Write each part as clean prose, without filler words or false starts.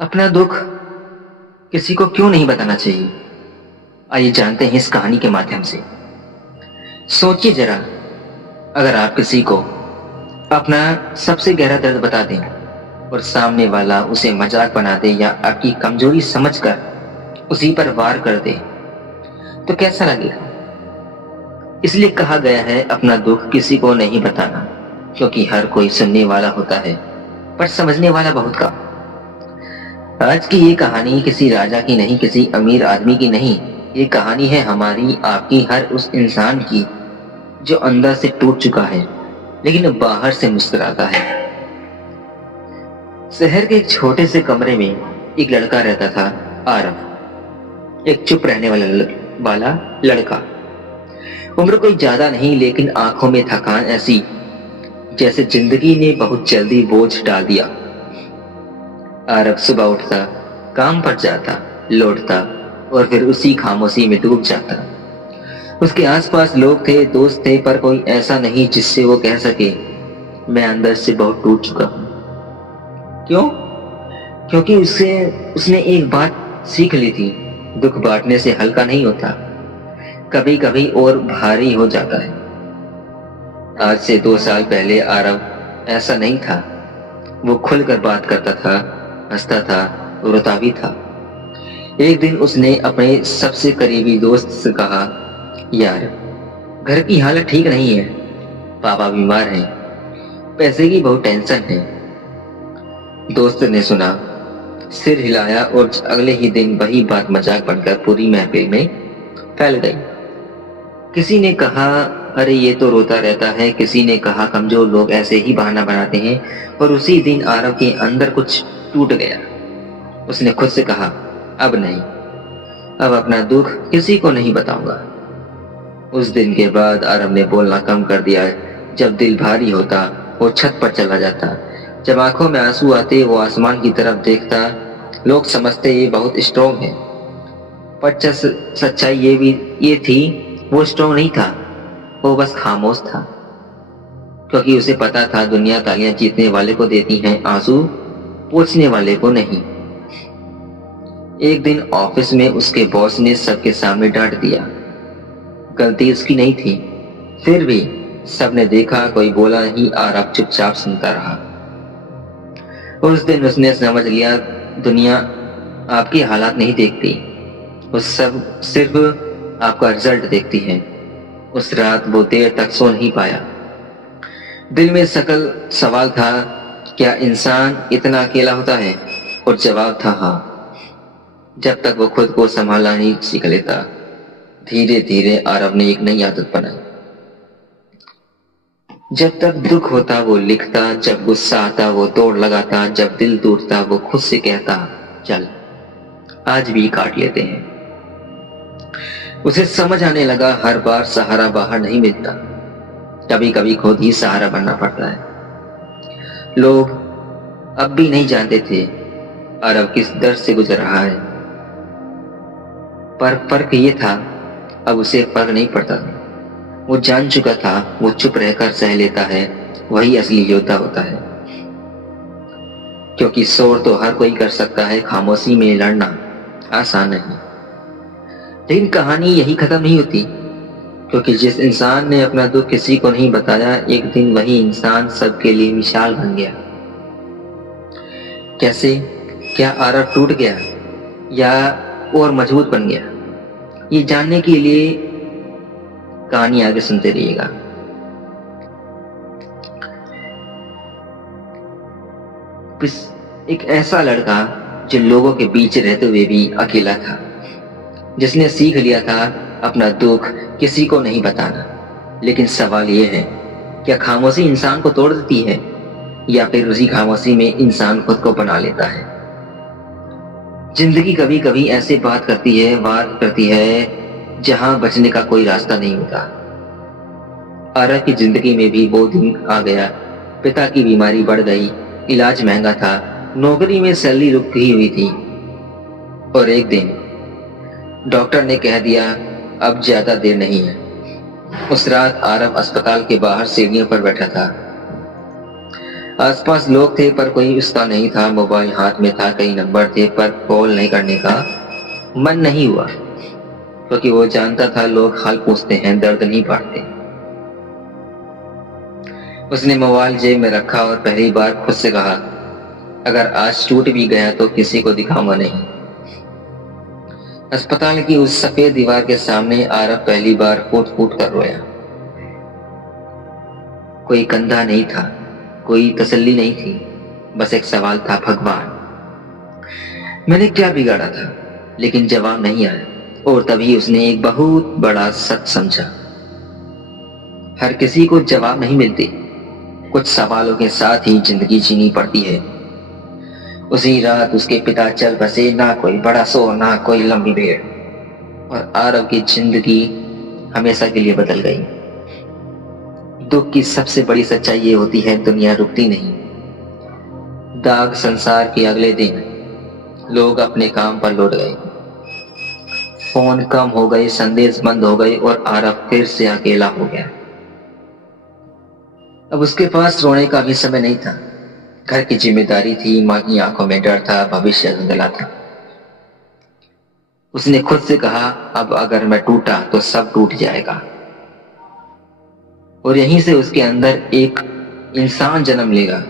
अपना दुख किसी को क्यों नहीं बताना चाहिए? आइए जानते हैं इस कहानी के माध्यम से। सोचिए जरा, अगर आप किसी को अपना सबसे गहरा दर्द बता दें और सामने वाला उसे मजाक बना दे या आपकी कमजोरी समझकर उसी पर वार कर दे, तो कैसा लगेगा? इसलिए कहा गया है अपना दुख किसी को नहीं बताना, क्योंकि हर कोई सुनने वाला होता है पर समझने वाला बहुत कम। आज की ये कहानी किसी राजा की नहीं, किसी अमीर आदमी की नहीं। ये कहानी है हमारी, आपकी, हर उस इंसान की जो अंदर से टूट चुका है लेकिन बाहर से मुस्कुराता है। शहर के एक छोटे से कमरे में एक लड़का रहता था, आरव। एक चुप रहने वाला लड़का। उम्र कोई ज्यादा नहीं, लेकिन आंखों में थकान ऐसी जैसे जिंदगी ने बहुत जल्दी बोझ डाल दिया। आरव सुबह उठता, काम पर जाता, लौटता और फिर उसी खामोशी में डूब जाता। उसके आसपास लोग थे, दोस्त थे, पर कोई ऐसा नहीं जिससे वो कह सके मैं अंदर से बहुत टूट चुका हूं। क्यों? क्योंकि उसने एक बात सीख ली थी, दुख बांटने से हल्का नहीं होता, कभी कभी और भारी हो जाता है। आज से 2 साल पहले आरव ऐसा नहीं था। वो खुलकर बात करता था, हंसता था, रोता भी था। एक दिन उसने अपने सबसे करीबी दोस्त से कहा, यार, घर की हालत ठीक नहीं है, पापा बीमार हैं, पैसे की बहुत टेंशन है। दोस्त ने सुना, सिर हिलाया और अगले ही दिन वही बात मजाक बनकर पूरी महफिल में फैल गई। किसी ने कहा, अरे ये तो रोता रहता है। किसी ने कहा, कमजोर लोग ऐसे ही बहाना बनाते हैं। और उसी दिन आरव के अंदर कुछ टूट गया। उसने खुद से कहा, अब नहीं, अब अपना दुख किसी को नहीं बताऊंगा। उस दिन के बाद आरव ने बोलना कम कर दिया। जब दिल भारी होता वो छत पर चला जाता, जब आंखों में आंसू आते वो आसमान की तरफ देखता। लोग समझते ये बहुत स्ट्रोंग है, पर सच्चाई ये थी, वो स्ट्रोंग नहीं था, वो बस खामोश था। क्योंकि उसे पता था दुनिया तालियां जीतने वाले को देती है, आंसू पोंछने वाले को नहीं। एक दिन ऑफिस में उसके बॉस ने सबके सामने डांट दिया। गलती उसकी नहीं थी, फिर भी सबने देखा, कोई बोला नहीं। आरव चुपचाप सुनता रहा। उस दिन उसने समझ लिया, दुनिया आपकी हालात नहीं देखती, वो सब सिर्फ आपका रिजल्ट देखती है। उस रात वो देर तक सो नहीं पाया। दिल में सकल सवाल था, क्या इंसान इतना अकेला होता है? और जवाब था हाँ, जब तक वो खुद को संभालना नहीं सीख लेता। धीरे धीरे आरव ने एक नई आदत बनाई। जब तक दुख होता वो लिखता, जब गुस्सा आता वो तोड़ लगाता, जब दिल टूटता वो खुद से कहता, चल आज भी काट लेते हैं। उसे समझ आने लगा, हर बार सहारा बाहर नहीं मिलता, कभी कभी खुद ही सहारा बनना पड़ता है। लोग अब भी नहीं जानते थे आरव किस दर्द से गुजर रहा है, पर फर्क ये था, अब उसे फर्क नहीं पड़ता था। वो जान चुका था, वो चुप रहकर सह लेता है, वही असली योद्धा होता है। क्योंकि शोर तो हर कोई कर सकता है, खामोशी में लड़ना आसान नहीं। लेकिन कहानी यही खत्म नहीं होती, क्योंकि जिस इंसान ने अपना दुख किसी को नहीं बताया, एक दिन वही इंसान सबके लिए मिसाल बन गया। कैसे? क्या आरव टूट गया या और मजबूत बन गया? ये जानने के लिए कहानी आगे सुनते रहिएगा। एक ऐसा लड़का जो लोगों के बीच रहते हुए भी अकेला था, जिसने सीख लिया था अपना दुख किसी को नहीं बताना। लेकिन सवाल यह है, क्या खामोशी इंसान को तोड़ देती है या फिर उसी खामोशी में इंसान खुद को बना लेता है? जिंदगी कभी कभी ऐसे बात करती है, वार करती है, जहां बचने का कोई रास्ता नहीं होता। आरव की जिंदगी में भी वो दिन आ गया। पिता की बीमारी बढ़ गई, इलाज महंगा था, नौकरी में सैलरी रुकी हुई थी। और एक दिन डॉक्टर ने कह दिया, अब ज्यादा देर नहीं है। उस रात आरव अस्पताल के बाहर सीढ़ियों पर बैठा था। आसपास लोग थे पर कोई उसका नहीं था। मोबाइल हाथ में था, कई नंबर थे पर कॉल नहीं करने का मन नहीं हुआ, क्योंकि वो जानता था लोग हाल पूछते हैं, दर्द नहीं बांटते। उसने मोबाइल जेब में रखा और पहली बार खुद से कहा, अगर आज टूट भी गया तो किसी को दिखाऊंगा नहीं। अस्पताल की उस सफेद दीवार के सामने आरव पहली बार फूट फूट कर रोया। कोई कंधा नहीं था, कोई तसल्ली नहीं थी, बस एक सवाल था, भगवान मैंने क्या बिगाड़ा था? लेकिन जवाब नहीं आया। और तभी उसने एक बहुत बड़ा सच समझा। हर किसी को जवाब नहीं मिलते, कुछ सवालों के साथ ही जिंदगी जीनी पड़ती है। उसी रात उसके पिता चल बसे, ना कोई बड़ा शो, ना कोई लंबी भीड़, और आरव की जिंदगी हमेशा के लिए बदल गई। दुख की सबसे बड़ी सच्चाई ये होती है, दुनिया रुकती नहीं। दाग संसार के अगले दिन लोग अपने काम पर लौट गए। फोन कम हो गए, संदेश बंद हो गए और आरव फिर से अकेला हो गया। अब उसके पास रोने का भी समय नहीं था। घर की जिम्मेदारी थी, मां की आंखों में डर था, भविष्य धुंधला था। उसने खुद से कहा, अब अगर मैं टूटा तो सब टूट जाएगा। और यहीं से उसके अंदर एक इंसान जन्म लेगा।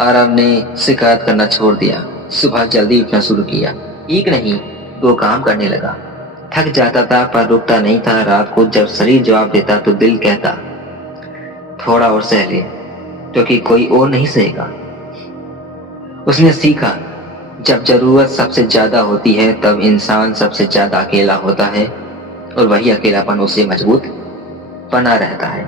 आरव ने शिकायत करना छोड़ दिया, सुबह जल्दी उठना शुरू किया। एक नहीं, 2 काम करने लगा। थक जाता था पर रुकता नहीं था। रात को जब शरीर जवाब देता तो दिल कहता, थोड़ा और सह ले, क्योंकि कोई और नहीं सहेगा। उसने सीखा, जब जरूरत सबसे ज्यादा होती है तब इंसान सबसे ज्यादा अकेला होता है, और वही अकेलापन उसे मजबूत बना रहता है।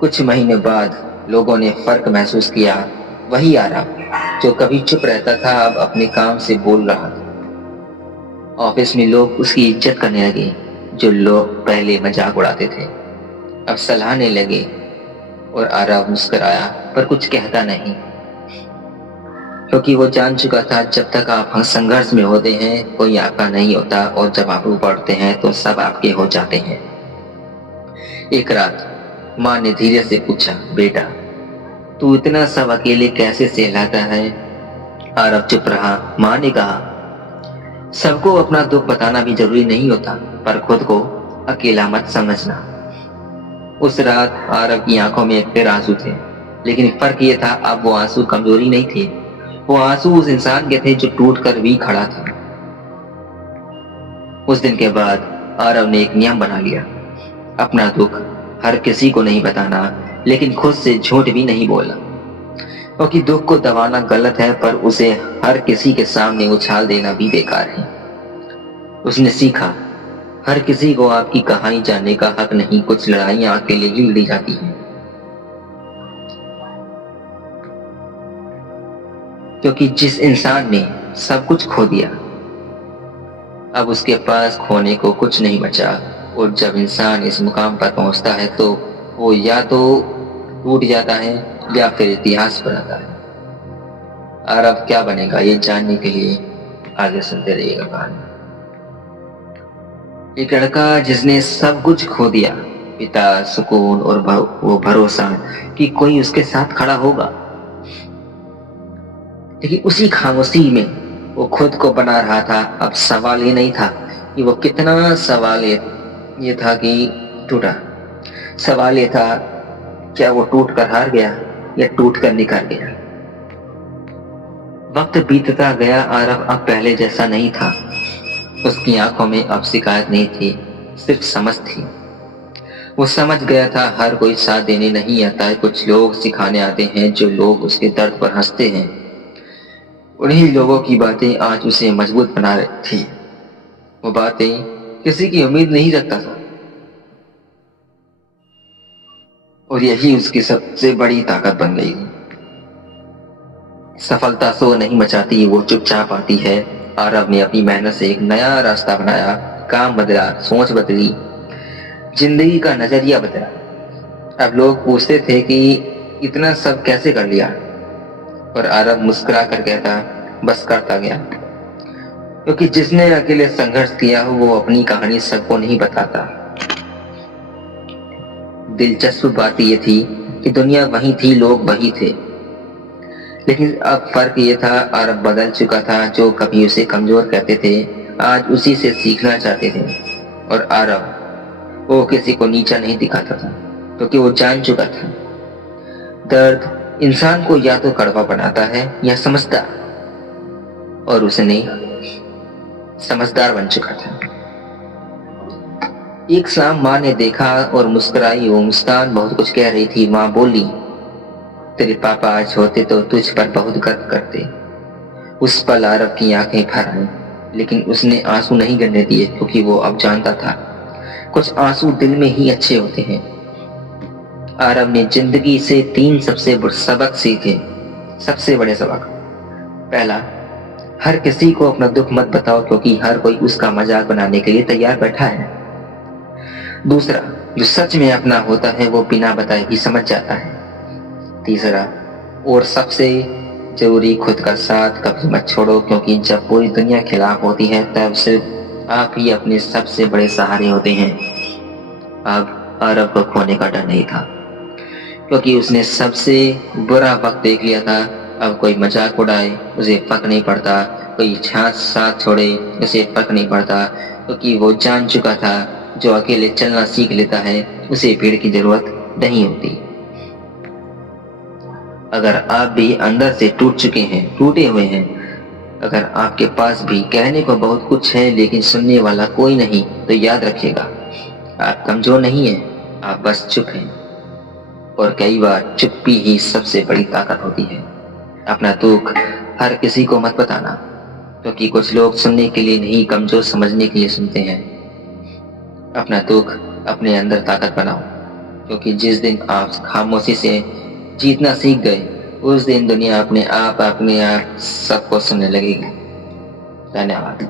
कुछ महीने बाद लोगों ने फर्क महसूस किया। वही आरव जो कभी चुप रहता था अब अपने काम से बोल रहा था। ऑफिस में लोग उसकी इज्जत करने लगे। जो लोग पहले मजाक उड़ाते थे अब सलाहने लगे। और आरव मुस्कुराया पर कुछ कहता नहीं, क्योंकि वो जान चुका था जब तक आप संघर्ष में होते हैं कोई आपका नहीं होता, और जब आप बढ़ते हैं तो सब आपके हो जाते हैं। एक रात माँ ने धीरे से पूछा, बेटा तू इतना सब अकेले कैसे सहलाता है? आरव चुप रहा। माँ ने कहा, सबको अपना दुख बताना भी जरूरी नहीं होता, पर खुद को अकेला मत समझना। उस रात आरव की आंखों में फिर आंसू थे, लेकिन फर्क ये था अब वो आंसू कमजोरी नहीं थे, वो आंसू उस इंसान के थे जो टूट कर भी खड़ा था। उस दिन के बाद आरव ने एक नियम बना लिया, अपना दुख हर किसी को नहीं बताना, लेकिन खुद से झूठ भी नहीं बोलना, क्योंकि दुख को दबाना गलत है पर उसे हर किसी के सामने उछाल देना भी बेकार है। उसने सीखा, हर किसी को आपकी कहानी जानने का हक नहीं, कुछ लड़ाइयां अकेले ही लड़ी जाती हैं। क्योंकि जिस इंसान ने सब कुछ खो दिया अब उसके पास खोने को कुछ नहीं बचा। और जब इंसान इस मुकाम पर पहुंचता है तो वो या तो टूट जाता है या फिर इतिहास बनाता है। आरव क्या बनेगा ये जानने के लिए आगे सुनते रहिएगा कहानी। एक लड़का जिसने सब कुछ खो दिया, पिता, सुकून और वो भरोसा कि कोई उसके साथ खड़ा होगा, लेकिन उसी खामोशी में वो खुद को बना रहा था। अब सवाल ये नहीं था कि वो कितना, सवाल ये था कि टूटा। सवाल ये था, क्या वो टूट कर हार गया या टूट कर निखर गया? वक्त बीतता गया, आरव अब पहले जैसा नहीं था। उसकी आंखों में अब शिकायत नहीं थी, सिर्फ समझ थी। वो समझ गया था हर कोई साथ देने नहीं आता है, कुछ लोग सिखाने आते हैं। जो लोग उसके दर्द पर हंसते हैं उन्हीं लोगों की बातें आज उसे मजबूत बना रही थी। वो बातें किसी की उम्मीद नहीं रखता था, और यही उसकी सबसे बड़ी ताकत बन गई। सफलता शोर नहीं मचाती, वो चुपचाप आती है। आरव ने अपनी मेहनत से एक नया रास्ता बनाया, काम बदला, सोच बदली, जिंदगी का नजरिया बदला। अब लोग पूछते थे कि इतना सब कैसे कर लिया, और आरव मुस्कुरा कर कहता, बस करता गया। क्योंकि जिसने अकेले संघर्ष किया हो वो अपनी कहानी सबको नहीं बताता। दिलचस्प बात यह थी कि दुनिया वही थी, लोग वही थे, लेकिन अब फर्क ये था, अरब बदल चुका था। जो कभी उसे कमजोर कहते थे आज उसी से सीखना चाहते थे। और अरब वो किसी को नीचा नहीं दिखाता था, क्योंकि वो जान चुका था दर्द इंसान को या तो कड़वा बनाता है या समझता, और उसने समझदार बन चुका था। एक शाम माँ ने देखा और मुस्कुराई। वो मुस्कान बहुत कुछ कह रही थी। माँ बोली, तेरे पापा आज होते तो तुझ पर बहुत गर्व करते। उस पल आरब की आंखें भर आईं, लेकिन उसने आंसू नहीं गिरने दिए, क्योंकि वो अब जानता था कुछ आंसू दिल में ही अच्छे होते हैं। आरब ने जिंदगी से 3 सबसे बड़े सबक सीखे। सबसे बड़े सबक, पहला, हर किसी को अपना दुख मत बताओ, क्योंकि हर कोई उसका मजाक बनाने के लिए तैयार बैठा है। दूसरा, जो सच में अपना होता है वो बिना बताए ही समझ जाता है। तीसरा और सबसे जरूरी, खुद का साथ कभी मत छोड़ो, क्योंकि जब पूरी दुनिया खिलाफ होती है तब सिर्फ आप ही अपने सबसे बड़े सहारे होते हैं। अब अरब को खोने का डर नहीं था, क्योंकि उसने सबसे बुरा वक्त देख लिया था। अब कोई मजाक उड़ाए उसे फर्क नहीं पड़ता, कोई छाछ साथ छोड़े उसे फर्क नहीं पड़ता, क्योंकि वो जान चुका था जो अकेले चलना सीख लेता है उसे भीड़ की जरूरत नहीं होती। अगर आप भी अंदर से टूट चुके हैं, टूटे हुए हैं, अगर आपके पास भी कहने को बहुत कुछ है लेकिन सुनने वाला कोई नहीं, तो याद रखिएगा, आप कमजोर नहीं हैं, आप बस चुप हैं। और कई बार चुप्पी ही सबसे बड़ी ताकत होती है। अपना दुख हर किसी को मत बताना, क्योंकि कुछ लोग सुनने के लिए नहीं, कमजोर समझने के लिए सुनते हैं। अपना दुख अपने अंदर ताकत बनाओ, क्योंकि जिस दिन आप खामोशी से जीतना सीख गए उस दिन दुनिया अपने आप सबको सुनने लगेगी। धन्यवाद।